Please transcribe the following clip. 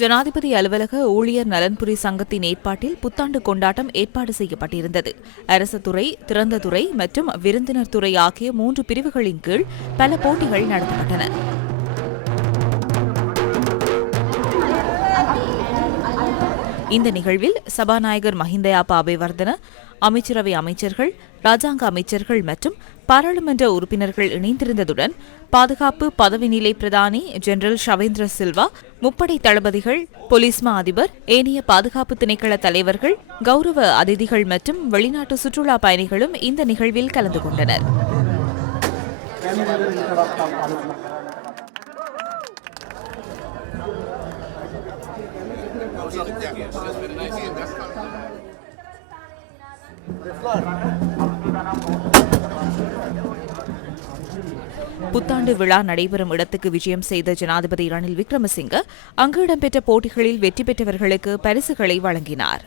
ஜனாதிபதி அலுவலக ஊழியர் நலன்புரி சங்கத்தின் ஏற்பாட்டில் புத்தாண்டு கொண்டாட்டம் ஏற்பாடு செய்யப்பட்டிருந்தது. அரசு துறை திறந்த துறை மற்றும் விருந்தினர் துறை ஆகிய மூன்று பிரிவுகளின் கீழ் பல போட்டிகள் நடத்தப்பட்டன. இந்த நிகழ்வில் சபாநாயகர் மஹிந்தயா பாபேவர்தன அமைச்சரவை அமைச்சர்கள் ராஜாங்க அமைச்சர்கள் மற்றும் பாராளுமன்ற உறுப்பினர்கள் இணைந்திருந்ததுடன் பாதுகாப்பு பதவி நிலை பிரதானி ஜெனரல் ஷவேந்திர சில்வா முப்படை தளபதிகள் பொலிஸ்மா அதிபர் ஏனைய பாதுகாப்பு திணைக்கள தலைவர்கள் கௌரவ அதிதிகள் மற்றும் வெளிநாட்டு சுற்றுலா பயணிகளும் இந்த நிகழ்வில் கலந்து கொண்டனர். புத்தாண்டு விழா நடைபெறும் இடத்துக்கு விஜயம் செய்த ஜனாதிபதி ரணில் விக்ரமசிங்க அங்கு இடம்பெற்ற போட்டிகளில் வெற்றி பெற்றவர்களுக்கு பரிசுகளை வழங்கினார்.